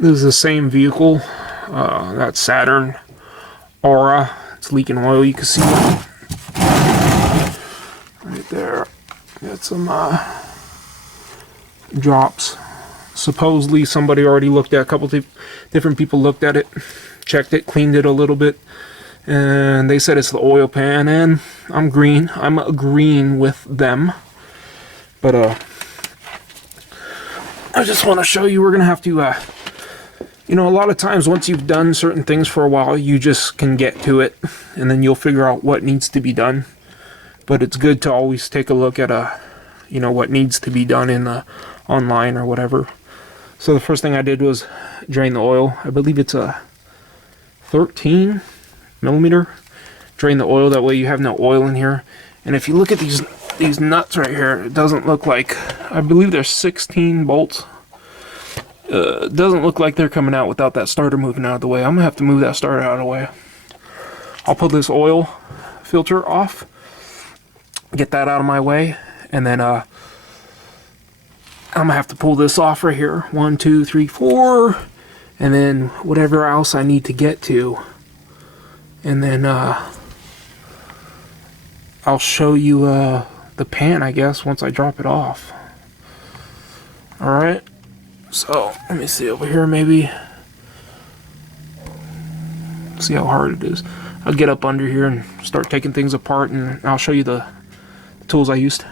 This is the same vehicle. That Saturn Aura. It's leaking oil. You can see it right there. Got some drops. Supposedly somebody already looked at. A couple different people looked at it, checked it, cleaned it a little bit, and they said it's the oil pan. And I'm agreeing with them. But I just want to show you. We're gonna have to. You know, a lot of times once you've done certain things for a while, you just can get to it, and then you'll figure out what needs to be done. But it's good to always take a look at you know, what needs to be done in the online or whatever. So the first thing I did was drain the oil. I believe it's a 13 millimeter. Drain the oil, that way you have no oil in here. And if you look at these nuts right here, it doesn't look like, I believe there's 16 bolts. It doesn't look like they're coming out without that starter moving out of the way. I'm gonna have to move that starter out of the way. I'll put this oil filter off, get that out of my way, and then I'm gonna have to pull this off right here. 1, 2, 3, 4, and then whatever else I need to get to, and then I'll show you the pan, I guess, once I drop it off. All right. So let me see over here, maybe. See how hard it is. I'll get up under here and start taking things apart, and I'll show you the tools I used.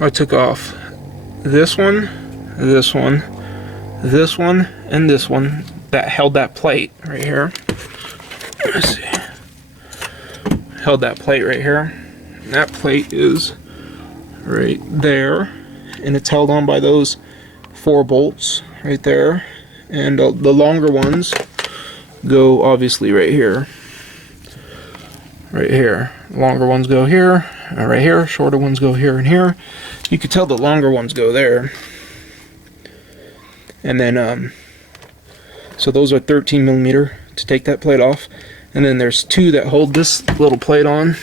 I took off this one, this one, this one, and this one that held that plate right here. Let's see. Held that plate right here. And that plate is right there, and it's held on by those 4 bolts right there, and the longer ones go obviously right here. Right here. Longer ones go here, right here. Shorter ones go here and here. You can tell the longer ones go there. And then so those are 13 millimeter to take that plate off, and then there's 2 that hold this little plate on,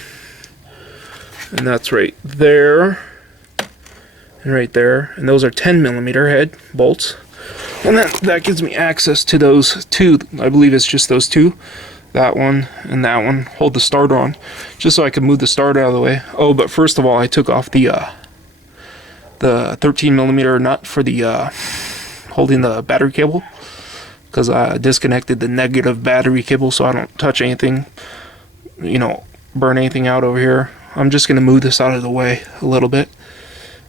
and that's right there and right there, and those are 10 millimeter head bolts. And then that gives me access to those 2. I believe it's just those 2, that one and that one, hold the starter on, just so I can move the starter out of the way. Oh, but first of all, I took off the 13 millimeter nut for the holding the battery cable, because I disconnected the negative battery cable so I don't touch anything, you know, burn anything out over here. I'm just gonna move this out of the way a little bit,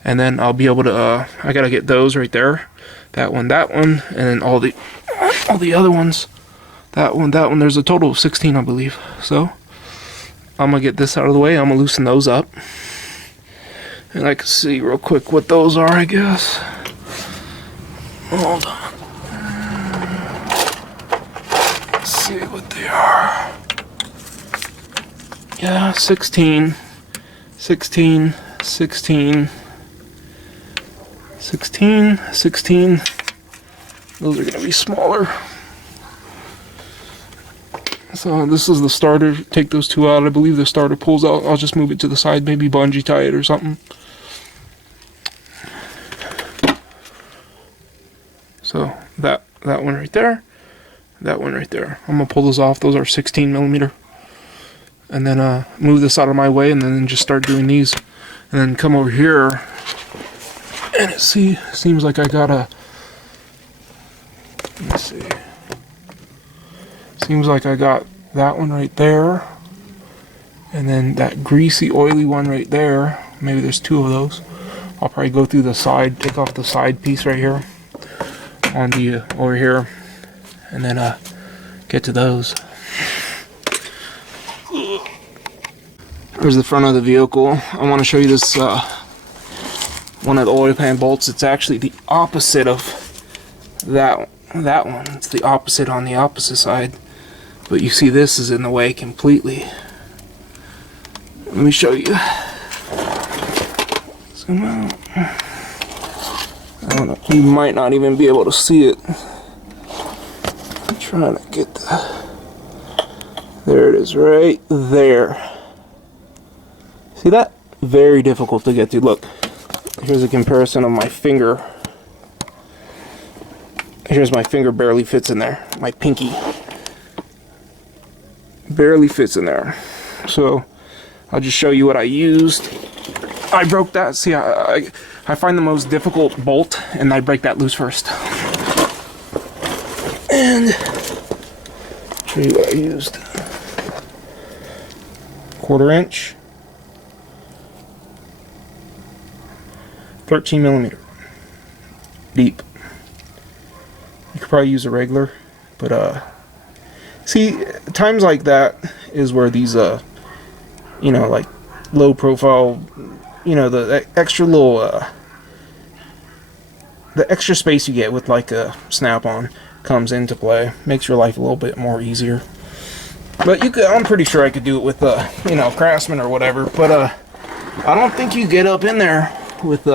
and then I'll be able to I gotta get those right there, that one, and then all the other ones, that one, there's a total of 16, I believe. So I'm gonna get this out of the way. I'm gonna loosen those up, and I can see real quick what those are, I guess. Hold on. Let's see what they are. Yeah, 16, 16, 16, 16, 16. Those are going to be smaller. So this is the starter. Take those 2 out. I believe the starter pulls out. I'll just move it to the side, maybe bungee tie it or something. So that one right there, that one right there. I'm going to pull those off. Those are 16 millimeter. And then move this out of my way, and then just start doing these, and then come over here, and it seems like I got a, let me see, seems like I got that one right there, and then that greasy oily one right there. Maybe there's 2 of those. I'll probably go through the side, take off the side piece right here on the over here, and then get to those. There's the front of the vehicle. I want to show you this one of the oil pan bolts. It's actually the opposite of that one. It's the opposite on the opposite side. But you see this is in the way completely. Let me show you. Zoom out. I don't know. You might not even be able to see it. I'm trying to get there it is right there. See that? Very difficult to get to. Look, here's a comparison of my finger Here's my finger, barely fits in there. My pinky barely fits in there. So I'll just show you what I used. I broke that. See, I find the most difficult bolt, and I break that loose first. And show you what I used. 1/4 inch, 13 millimeter, deep. You could probably use a regular, but see, times like that is where these you know, like low profile, you know, the extra little the extra space you get with like a snap-on comes into play. Makes your life a little bit more easier. But you could, I'm pretty sure I could do it with you know, Craftsman or whatever, but I don't think you get up in there with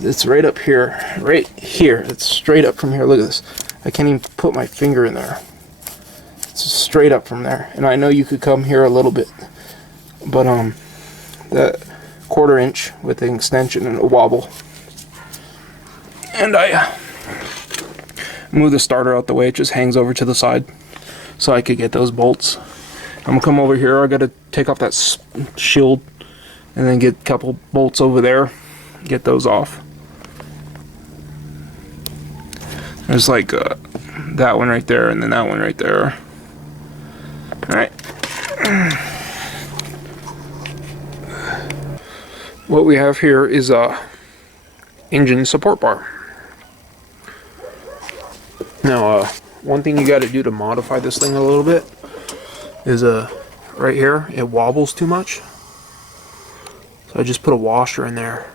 it's right up here, right here. It's straight up from here. Look at this. I can't even put my finger in there. It's straight up from there. And I know you could come here a little bit, but that 1/4 inch with an extension and a wobble. And I move the starter out the way. It just hangs over to the side, so I could get those bolts. I'm gonna come over here. I gotta take off that shield, and then get a couple bolts over there. Get those off. There's like that one right there, and then that one right there. Alright. What we have here is a engine support bar. Now, one thing you got to do to modify this thing a little bit is right here, it wobbles too much. So I just put a washer in there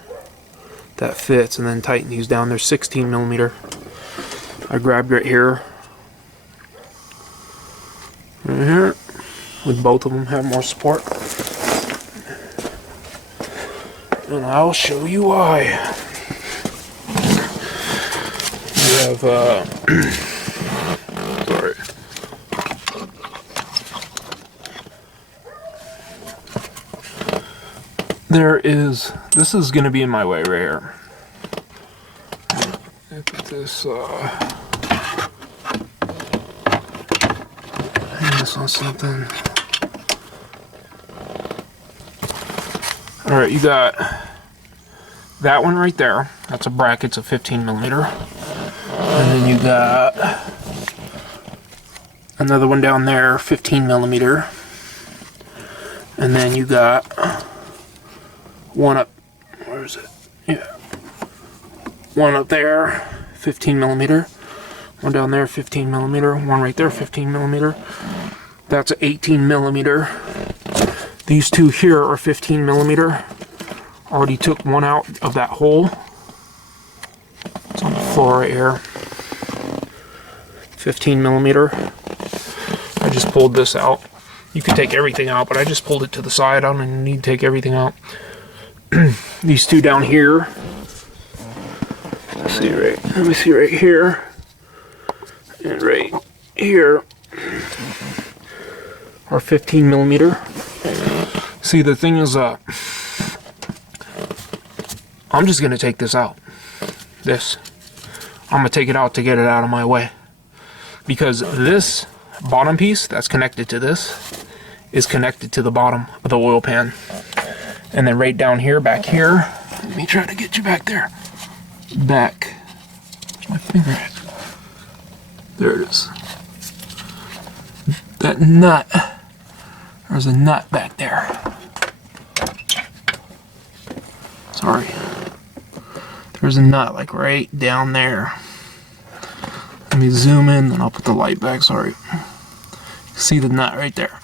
that fits, and then tighten these down. They're 16 millimeter. I grabbed right here, with both of them have more support, and I'll show you why. We have sorry. This is going to be in my way right here. Put this hang this on something. Alright, you got that one right there. That's a bracket, it's a 15 millimeter. And then you got another one down there, 15 millimeter. And then you got one up, where is it? Yeah. One up there, 15 millimeter. One down there, 15 millimeter. One right there, 15 millimeter. That's an 18 millimeter. These two here are 15 millimeter. Already took one out of that hole. It's on the floor right here. 15 millimeter. I just pulled this out. You could take everything out, but I just pulled it to the side. I don't need to take everything out. These two down here. Let me see right here. And right here are 15 millimeter. See, the thing is, I'm just gonna take this out. I'm gonna take it out to get it out of my way, because this bottom piece that's connected to this is connected to the bottom of the oil pan. And then right down here, back here, let me try to get you back there. Back. Where's my finger at? There it is. That nut. There's a nut back there. Sorry. There's a nut like right down there. Let me zoom in, and I'll put the light back. Sorry. See the nut right there.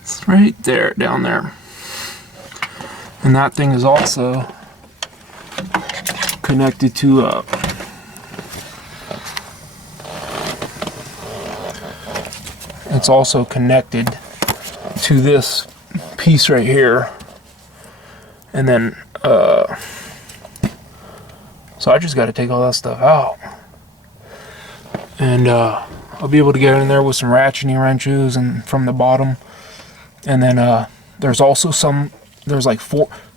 It's right there, down there. And that thing is also connected to it's also connected to this piece right here. And then so I just got to take all that stuff out, and I'll be able to get in there with some ratcheting wrenches and from the bottom. And then there's also there's like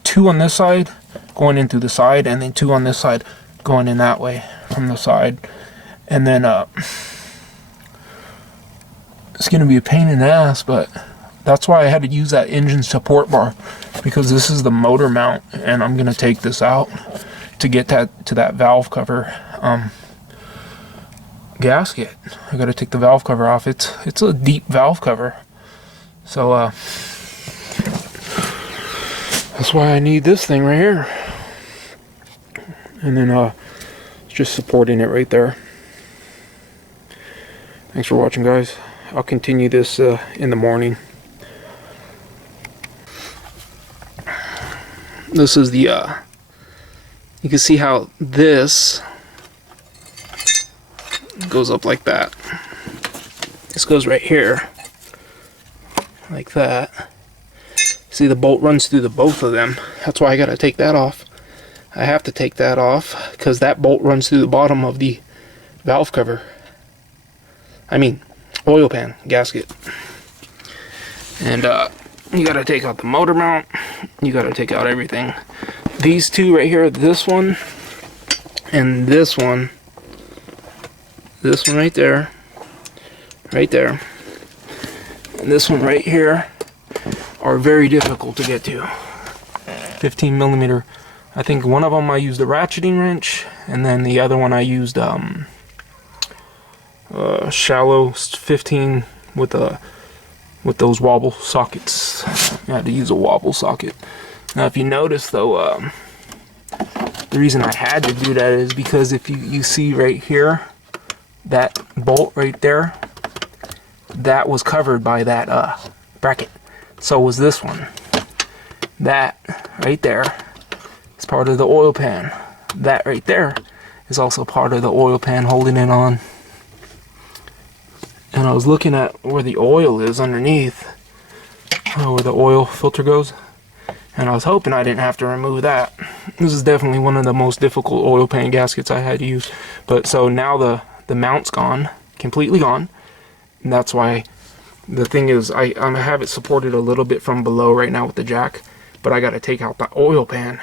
two 2 on this side going in through the side, and then 2 on this side going in that way from the side. And then it's going to be a pain in the ass, but that's why I had to use that engine support bar, because this is the motor mount, and I'm going to take this out to get that to that valve cover gasket. I got to take the valve cover off. It's a deep valve cover, so that's why I need this thing right here. And then it's just supporting it right there. Thanks for watching, guys. I'll continue this in the morning. This is the you can see how this goes up like that. This goes right here like that. See, the bolt runs through the both of them. That's why I gotta take that off. I have to take that off because that bolt runs through the bottom of the valve cover. I mean, oil pan gasket. And you gotta take out the motor mount. You gotta take out everything. These two right here, this one and this one right there, and this one right here are very difficult to get to. 15 millimeter. I think one of them I used a ratcheting wrench, and then the other one I used shallow 15 with those wobble sockets. I had to use a wobble socket. Now, if you notice though, the reason I had to do that is because if you see right here, that bolt right there, that was covered by that bracket. So was this one. That right there is part of the oil pan. That right there is also part of the oil pan holding it on. And I was looking at where the oil is underneath, where the oil filter goes, and I was hoping I didn't have to remove that. This is definitely one of the most difficult oil pan gaskets I had to use. But so now the mount's gone, completely gone, and that's why the thing is I have it supported a little bit from below right now with the jack, but I got to take out the oil pan,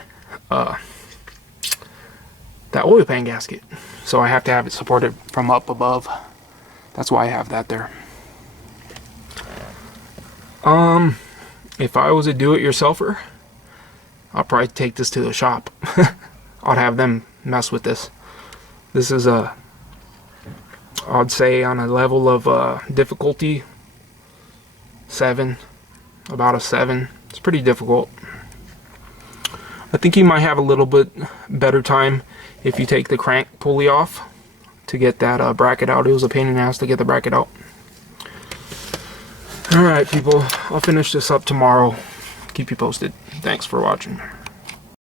that oil pan gasket. So I have to have it supported from up above. That's why I have that there. If I was a do-it-yourselfer, I'll probably take this to the shop. I'd have them mess with this. This is I'd say on a level of difficulty 7, about a 7. It's pretty difficult. I think you might have a little bit better time if you take the crank pulley off to get that bracket out. It was a pain in the ass to get the bracket out. Alright people, I'll finish this up tomorrow. Keep you posted. Thanks for watching.